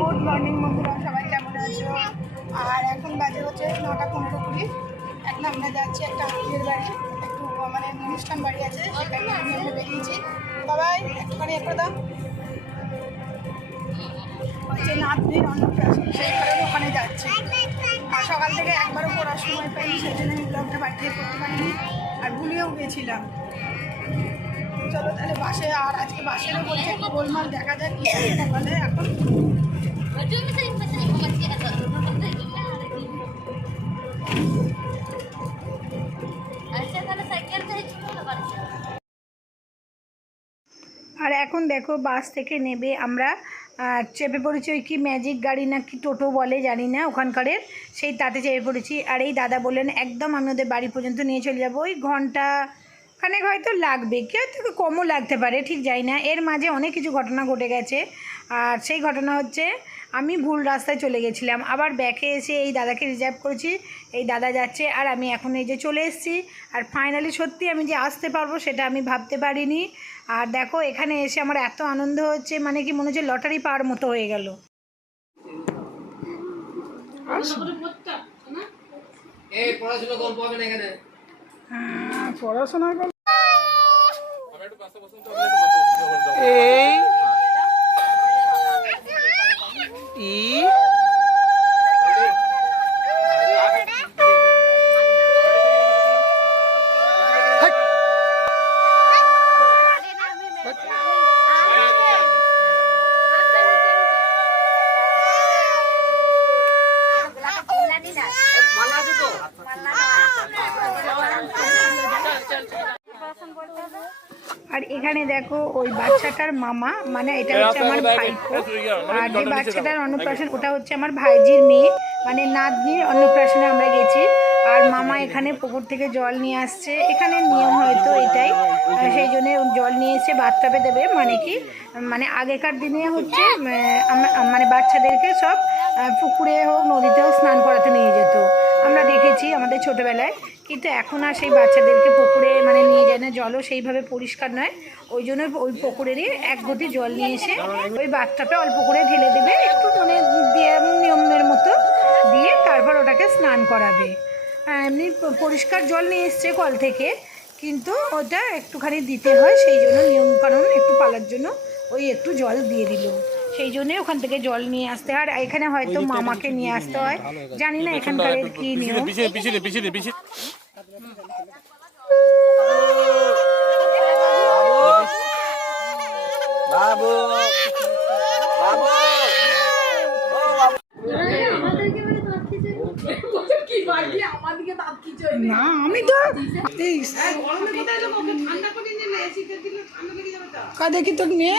Good morning বন্ধুরা। সবাই কেমন আছো? আর এখন বাজে হচ্ছে নটা পনেরো কুড়ি। এখন আমরা যাচ্ছি একটা আত্মীয়ের বাড়ি। একটু মানে অনুষ্ঠান বাড়ি আছে, সেখানে আমি আমরা বেরিয়েছি। সবাই একটুখানি একটু দাও। হচ্ছে নাতনির অন্নপ্রাশন, সেই কারণে ওখানে যাচ্ছি। আর সকাল থেকে একবারও পড়ার সময় পাইনি, সেই জন্য আমি ব্লগটা বাড়িতে করতে পারিনি। আর ভুলেও গেছিলাম। চলো, তাহলে বাসে, আর আজকে বলছে গোলমাল দেখা যায় এখন। আর এখন দেখো, বাস থেকে নেবে আমরা চেপে পড়েছি ওই কি ম্যাজিক গাড়ি না কি টোটো বলে, জানি না, ওখানকারের, সেই তাতে চেপে পড়েছি। আর এই দাদা বললেন, একদম আমি ওদের বাড়ি পর্যন্ত নিয়ে চলে যাব। ওই ঘণ্টা খানেক হয়তো লাগবে কেউ কমও লাগতে পারে ঠিক যাই না। এর মাঝে অনেক কিছু ঘটনা ঘটে গেছে। আর সেই ঘটনা হচ্ছে আমি ভুল রাস্তায় চলে গেছিলাম। আবার ব্যাকে এসে এই দাদাকে রিজার্ভ করেছি। এই দাদা যাচ্ছে আর আমি এখন এই যে চলে এসেছি। আর ফাইনালি সত্যি আমি যে আসতে পারব সেটা আমি ভাবতে পারিনি। আর দেখো এখানে এসে আমার এত আনন্দ হচ্ছে মানে কি মনে হচ্ছে লটারি পাওয়ার মতো হয়ে গেল। পড়াশোনা গল্প হবে না এখানে? পড়াশোনা এই ই মালা আছে তো আর এখানে দেখো ওই বাচ্চাটার মামা মানে এটা হচ্ছে আমার ভাইপো। আর যে বাচ্চাটার অন্নপ্রাশন ওটা হচ্ছে আমার ভাইজির মেয়ে মানে নাতনির অন্নপ্রাশনে আমরা গেছি। আর মামা এখানে পুকুর থেকে জল নিয়ে আসছে। এখানে নিয়ম হয়তো এটাই। সেই জন্য জল নিয়ে এসে বাথটাবে দেবে মানে কি মানে আগেকার দিনে হচ্ছে মানে বাচ্চাদেরকে সব পুকুরে হোক নদীতে হোক স্নান করাতে নিয়ে যেত। আমরা দেখেছি আমাদের ছোটোবেলায় কিন্তু এখন আর সেই বাচ্চাদেরকে পুকুরে মানে নিয়ে যায় না জলও সেইভাবে পরিষ্কার নয়। ওই জন্য ওই পুকুরেরই এক ঘটি জল নিয়ে এসে ওই বাচ্চাটা অল্প করে ঢেলে দেবে একটু মানে দিয়ে নিয়মের মতো দিয়ে তারপর ওটাকে স্নান করাবে। আর এমনি পরিষ্কার জল নিয়ে এসছে কল থেকে কিন্তু ওটা একটুখানি দিতে হয় সেই জন্য নিয়ম নিয়মকানুন একটু পালার জন্য ওই একটু জল দিয়ে দিল। সেই জন্যই ওখান থেকে জল নিয়ে আসতে হয়। আর এখানে হয়তো মামাকে নিয়ে আসতে হয়। জানি না এখানকার কি নিয়ম। বাবু বাবু না আমি তো কা দেখি তোর মেয়ে?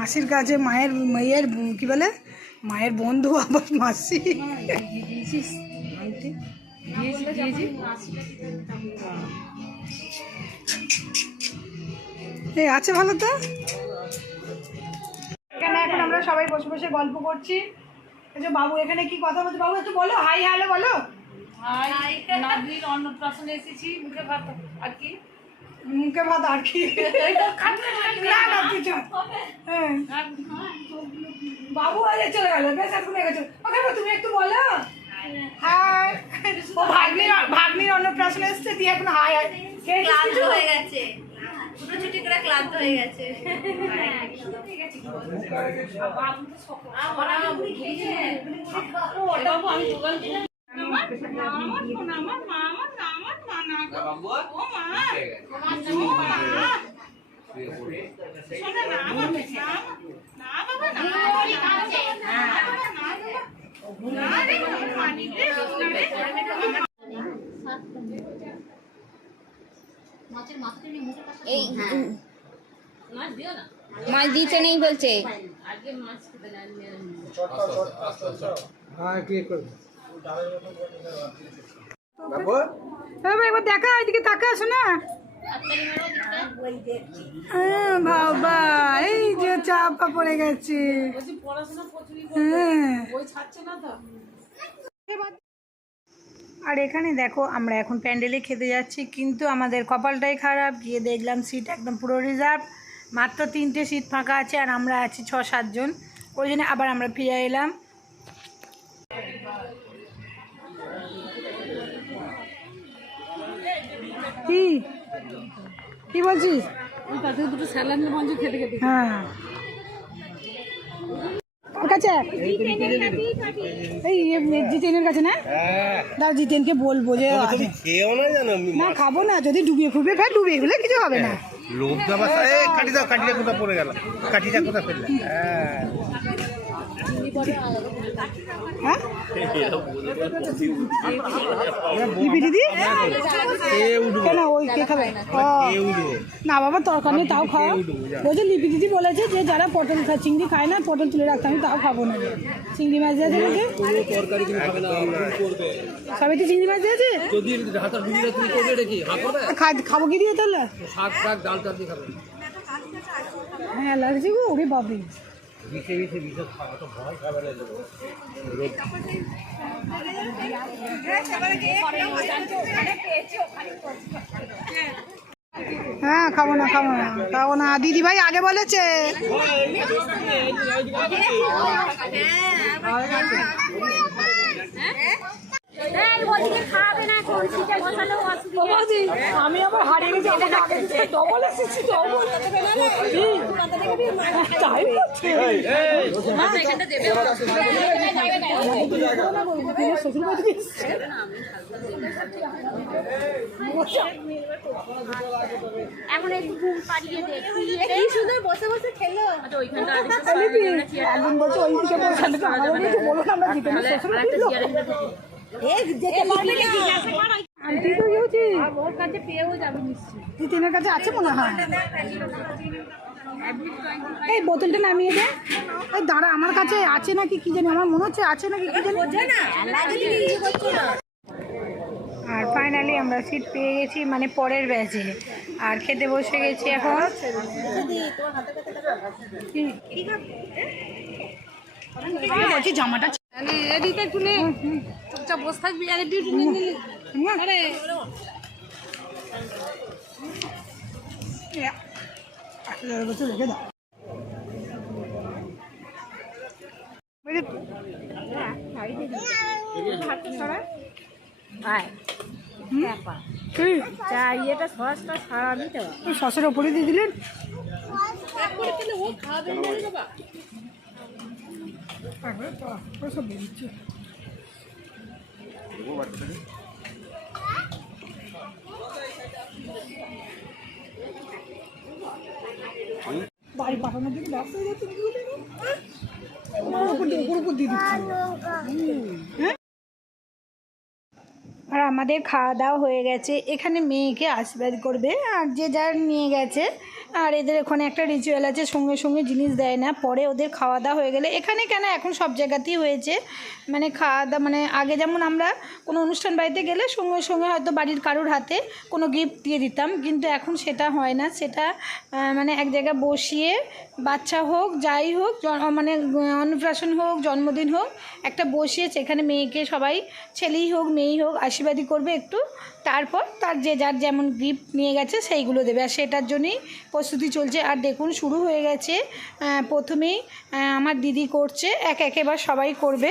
মাসির কাছে মায়ের মেয়ের কি বলে? মায়ের বন্ধু আবার মাসি। এই, আছে ভালো তো? এখানে এখন আমরা সবাই বসে বসে গল্প করছি। বাবু, এখানে কি কথা বলছে? বাবু, একটু বলো। হাই, হ্যালো, বলো। নাদির অন্নপ্রাশনে এসেছি, মুখে ভাত আর কি? মুখে ভাত আর কি? না না কিছু হ্যাঁ। বাবু আরে চলে গেল বেশ এখন হয়ে গেছে। ওকে তুমি একটু বলো। হাই। ও ভাগ্নির ভাগ্নির অন্নপ্রাশনে এসছে দিয়ে এখন হাই হাই। কে ক্লান্ত হয়ে গেছে। ছুটি করে ক্লান্ত হয়ে গেছে। আমার আমার মাছ দিতে নেই বলছে বাবু তবে এবার দেখা আসো না হ্যাঁ, বাবা এই যে হ্যাঁ। আর এখানে দেখো আমরা এখন প্যান্ডেলে খেতে যাচ্ছি কিন্তু আমাদের কপালটাই খারাপ। গিয়ে দেখলাম সিট একদম পুরো রিজার্ভ মাত্র তিনটে সিট ফাঁকা আছে আর আমরা আছি ছ সাতজন ওই জন্য আবার আমরা ফিরে এলাম। কি? কি বলছিস? দুটো স্যালাড মঞ্চ খেতে খেতে। হ্যাঁ। কাছে? এই এ- জিতেনের কাছে না? দাও জিতেনকে বলব যে খেয়েও না জানো না খাব না যদি ডুবিয়ে ফুবিয়ে খাই ডুবিয়ে গেলে কিছু হবে না। লোভ দেওয়া কাটি দাও কোথা পড়ে গেল? কোথা ফেললে হ্যাঁ। না বাবা তরকারি নেই তাও খাও। বলছে লিপি দিদি বলেছে যে যারা পটল খায় চিংড়ি খায় না পটল তুলে রাখতে আমি তাও খাব না। চিংড়ি মাছ দিয়েছে নাকি? সবাই তো চিংড়ি মাছ দিয়েছে? খাব কি দিয়ে তাহলে? শাক শাক ডাল টাল দিয়ে খাবে। হ্যাঁ লাগছে গো ওরে বাবি বিষে বিষে তো ভয় হ্যাঁ খাব না খাব না। খাব না। দিদি ভাই আগে বলেছে। আমি আবার হারিয়ে গেছি আমাকে আগে দিচ্ছে ডবল এসেছি ডবল তাই শ্বশুর বাড়ি এখন একটু ঘুম পাড়িয়ে দে কি সুন্দর বসে বসে খেলো একদিন বলছে ওই দিকে বসে আমাদের বলো না আমরা শ্বশুর কাছে পেয়েও যাবে নিশ্চয়ই। জিতেনের কাছে আছে মনে হয়? এই বোতলটা নামিয়ে দে। এই দাঁড়া আমার কাছে আছে নাকি কি জানি আমার মনে হচ্ছে আছে নাকি কি জানি। আর ফাইনালি আমরা সিট পেয়ে গেছি মানে পরের ব্যাচে আর খেতে বসে গেছি এখন। বলছি জামাটা তাহলে এদিকে একটু নে। চুপচাপ বসে থাকবি আরে ডিউটি নিয়ে নিলি। আরে। বছর রেখে দাও। বুঝলি? কি? এই সসের ওপরে দিয়ে দিলেন? হ্যাঁ? আর আমাদের খাওয়া দাওয়া হয়ে গেছে। এখানে মেয়েকে আশীর্বাদ করবে, আর যে যার নিয়ে গেছে আর এদের ওখানে একটা রিচুয়াল আছে, সঙ্গে সঙ্গে জিনিস দেয় না, পরে ওদের খাওয়া দাওয়া হয়ে গেলে। এখানে কেন? এখন সব জায়গাতেই হয়েছে। মানে খাওয়া দাওয়া মানে আগে যেমন আমরা কোনো অনুষ্ঠান বাড়িতে গেলে সঙ্গে সঙ্গে হয়তো বাড়ির কারোর হাতে কোনো গিফট দিয়ে দিতাম, কিন্তু এখন সেটা হয় না। সেটা মানে এক জায়গায় বসিয়ে বাচ্চা হোক, যাই হোক মানে অন্নপ্রাশন হোক, জন্মদিন হোক, একটা বসিয়ে সেখানে মেয়েকে সবাই, ছেলেই হোক, মেয়েই হোক আশীর্বাদী করবে একটু। তারপর তার যে যার যেমন গিফট নিয়ে গেছে সেইগুলো দেবে। আর সেটার জন্যই প্রস্তুতি চলছে। আর দেখুন, শুরু হয়ে গেছে। প্রথমেই আমার দিদি করছে। এক একেবার সবাই করবে।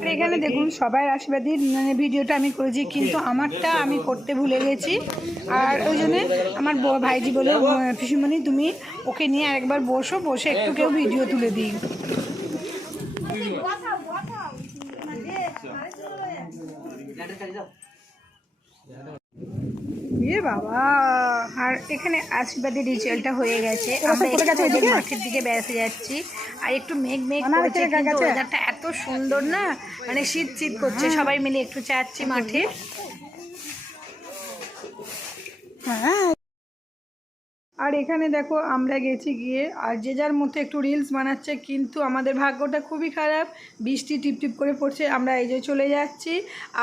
আর এখানে দেখুন, সবাই আশীর্বাদী মানে ভিডিওটা আমি করেছি, কিন্তু আমারটা আমি করতে ভুলে গেছি। আর ওই জন্যে আমার ভাইজি বলে পিসুমণি, তুমি ওকে নিয়ে একবার বসো, বসে একটু কেউ ভিডিও তুলে দিই। ইয়ে বাবা আর এখানে আশীর্বাদের রিচুয়ালটা হয়ে গেছে। আমরা একটু মাঠের দিকে বেড়াতে যাচ্ছি। আর একটু মেঘ মেঘ করেছে কিন্তু ওয়েদারটা এত সুন্দর না মানে শীত শীত করছে সবাই মিলে একটু চাচ্ছি মাঠে। আর এখানে দেখো আমরা গেছি গিয়ে, আর যে যার মধ্যে একটু রিলস বানাচ্ছে, কিন্তু আমাদের ভাগ্যটা খুবই খারাপ। বৃষ্টি টিপটিপ করে পড়ছে, আমরা এই যে চলে যাচ্ছি।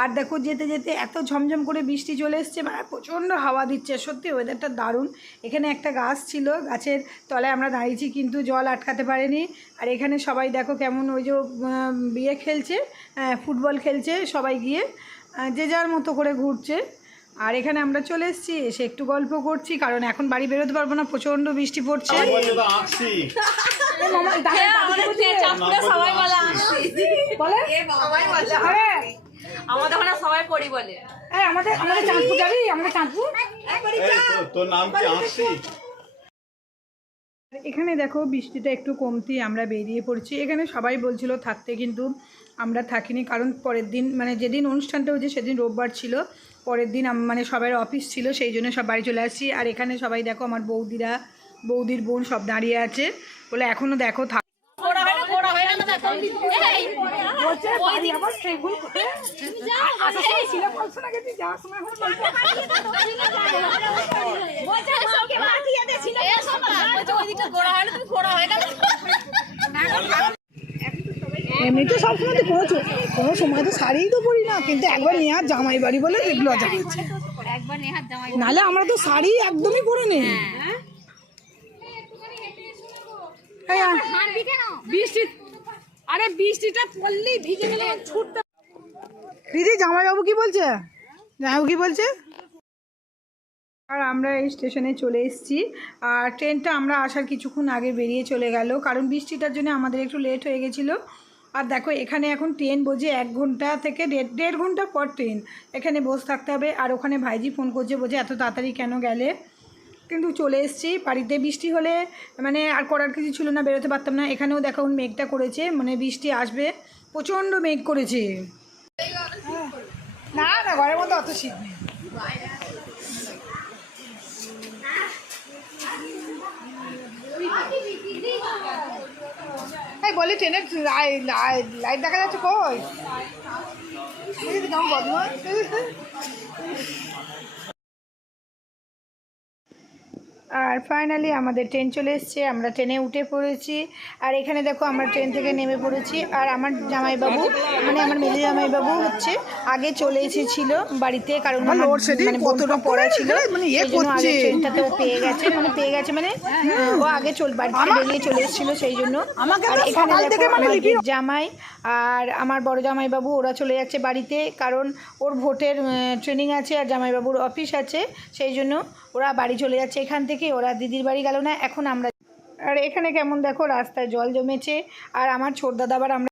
আর দেখো যেতে যেতে এত ঝমঝম করে বৃষ্টি চলে এসছে মানে প্রচণ্ড হাওয়া দিচ্ছে। সত্যি ওয়েদারটা দারুণ। এখানে একটা গাছ ছিল, গাছের তলায় আমরা দাঁড়িয়েছি, কিন্তু জল আটকাতে পারেনি। আর এখানে সবাই দেখো কেমন ওই যে বিয়ে খেলছে ফুটবল খেলছে সবাই গিয়ে। যে যার মতো করে ঘুরছে। আর এখানে আমরা চলে এসেছি এসে একটু গল্প করছি কারণ এখন বাড়ি বেরোতে পারব না প্রচণ্ড বৃষ্টি পড়ছে। আমাদের ওখানে সবাই পড়ি বলে। আমাদের আমাদের চাঁদপুর যাবি? আমাদের চাঁদপুর? তোর নাম কি? আঁকছি? এখানে দেখো বৃষ্টিটা একটু কমতি আমরা বেরিয়ে পড়ছি। এখানে সবাই বলছিল থাকতে কিন্তু আমরা থাকিনি কারণ পরের দিন মানে যেদিন অনুষ্ঠানটা হয়েছে সেদিন রোববার ছিল। পরের দিন মানে সবার অফিস ছিল সেই জন্য সব বাড়ি চলে আসছি আর এখানে সবাই দেখো আমার বৌদিরা বৌদির বোন সব দাঁড়িয়ে আছে বলে এখনও দেখো থাক এমনিতে সবসময় তো কোনো চ- কোনো সময় তো শাড়িই তো পরি না কিন্তু একবার নেওয়ার জামাই বাড়ি বলে এগুলো জামাই নাহলে আমরা তো শাড়ি একদমই পরে নেই। হাঁটবি কেন বৃষ্টি আরে বৃষ্টিটা পড়লেই ভিজে গেলে ছুটতে দিদি জামাইবাবু কি বলছে? জামাইবাবু কি বলছে? আর আমরা এই স্টেশনে চলে এসেছি। আর ট্রেনটা আমরা আসার কিছুক্ষণ আগে বেরিয়ে চলে গেল। কারণ বৃষ্টিটার জন্য আমাদের একটু লেট হয়ে গেছিল। আর দেখো, এখানে এখন ট্রেন বোঝে এক ঘণ্টা থেকে দেড় দেড় ঘণ্টা পর ট্রেন। এখানে বসে থাকতে হবে। আর ওখানে ভাইজি ফোন করছে বোঝে এত তাড়াতাড়ি কেন গেলে? কিন্তু চলে এসেছি। বাড়িতে বৃষ্টি হলে মানে আর করার কিছু ছিল না, বেরোতে পারতাম না। এখানেও দেখো মেঘটা করেছে। মানে বৃষ্টি আসবে। প্রচণ্ড মেঘ করেছে। না না, ঘরের মধ্যে অত শীত নেই। এই বলি ট্রেনের লাইট দেখা যাচ্ছে কই কেমন। আর ফাইনালি আমাদের ট্রেন চলে এসছে আমরা ট্রেনে উঠে পড়েছি। আর এখানে দেখো আমরা ট্রেন থেকে নেমে পড়েছি। আর আমার জামাইবাবু মানে আমার মেলে জামাইবাবু হচ্ছে আগে চলে এসেছিল বাড়িতে কারণ মানে কতটা পড়া ছিল। সেই জন্য আগে ট্রেনটাতে ও পেয়ে গেছে মানে পেয়ে গেছে মানে ও আগে চল বাড়ি থেকে বেরিয়ে চলে এসেছিল সেই জন্য। আর এখানে দেখো জামাই আর আমার বড় জামাইবাবু ওরা চলে যাচ্ছে বাড়িতে কারণ ওর ভোটের ট্রেনিং আছে আর জামাইবাবুর অফিস আছে সেই জন্য ওরা বাড়ি চলে যাচ্ছে। এখান থেকে ওরা দিদির বাড়ি গেল না, এখন আমরা আর এখানে কেমন দেখো, রাস্তায় জল জমেছে, আর আমার ছোট দাদা আবার আমরা